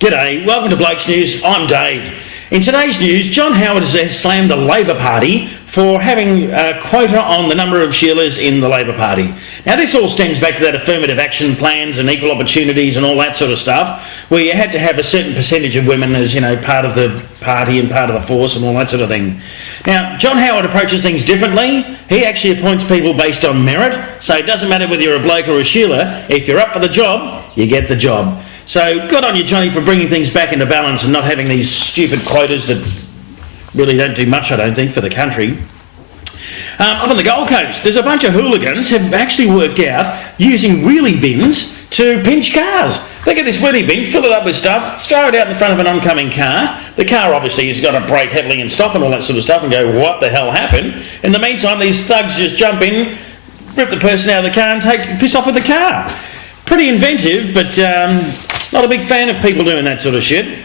G'day, welcome to Bloke's News. I'm Dave. In today's news, John Howard has slammed the Labor Party for having a quota on the number of shielas in the Labor Party. Now, this all stems back to that affirmative action plans and equal opportunities and all that sort of stuff, where you had to have a certain percentage of women as, part of the party and part of the force and all that sort of thing. Now, John Howard approaches things differently. He actually appoints people based on merit, so it doesn't matter whether you're a bloke or a shiela. If you're up for the job, you get the job. So good on you, Johnny, for bringing things back into balance and not having these stupid quotas that really don't do much, I don't think, for the country. Up on the Gold Coast, there's a bunch of hooligans have actually worked out using wheelie bins to pinch cars. They get this wheelie bin, fill it up with stuff, throw it out in front of an oncoming car. The car obviously has got to brake heavily and stop and all that sort of stuff and go, what the hell happened? In the meantime, these thugs just jump in, rip the person out of the car and piss off with the car. Pretty inventive, but not a big fan of people doing that sort of shit.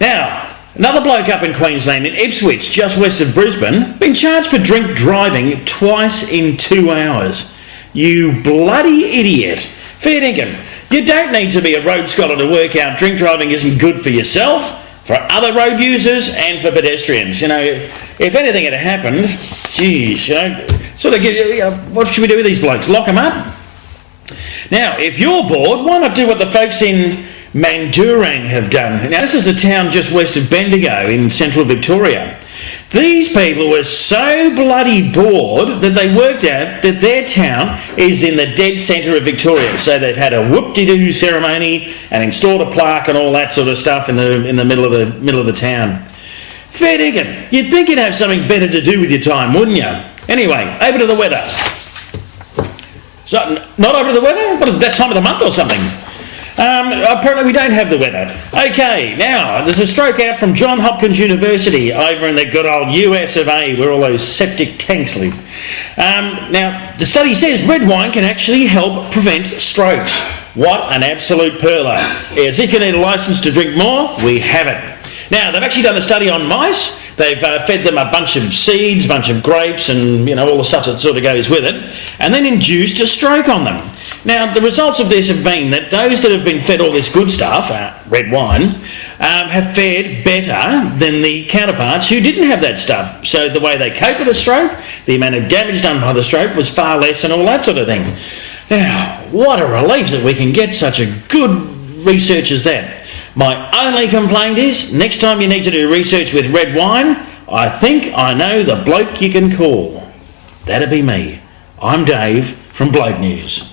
Now, another bloke up in Queensland, in Ipswich, just west of Brisbane, been charged for drink driving twice in 2 hours. You bloody idiot. Fair dinkum. You don't need to be a road scholar to work out drink driving isn't good for yourself, for other road users and for pedestrians. If anything had happened, geez, what should we do with these blokes? Lock them up? Now, if you're bored, why not do what the folks in Mandurang have done? Now, this is a town just west of Bendigo in central Victoria. These people were so bloody bored that they worked out that their town is in the dead centre of Victoria. So they've had a whoop-de-doo ceremony and installed a plaque and all that sort of stuff in the middle of the town. Fair dinkum. You'd think you'd have something better to do with your time, wouldn't you? Anyway, over to the weather. So, not over the weather? What is it, that time of the month or something? Apparently we don't have the weather. Okay, now, there's a stroke out from Johns Hopkins University over in the good old US of A, where all those septic tanks live. Now, the study says red wine can actually help prevent strokes. What an absolute perler. As if you need a licence to drink more, we have it. Now, they've actually done the study on mice. They've fed them a bunch of seeds, a bunch of grapes and, all the stuff that sort of goes with it, and then induced a stroke on them. Now, the results of this have been that those that have been fed all this good stuff, red wine, have fared better than the counterparts who didn't have that stuff. So the way they cope with a stroke, the amount of damage done by the stroke was far less and all that sort of thing. Now, what a relief that we can get such a good research as that. My only complaint is, next time you need to do research with red wine, I think I know the bloke you can call. That'd be me. I'm Dave from Bloke News.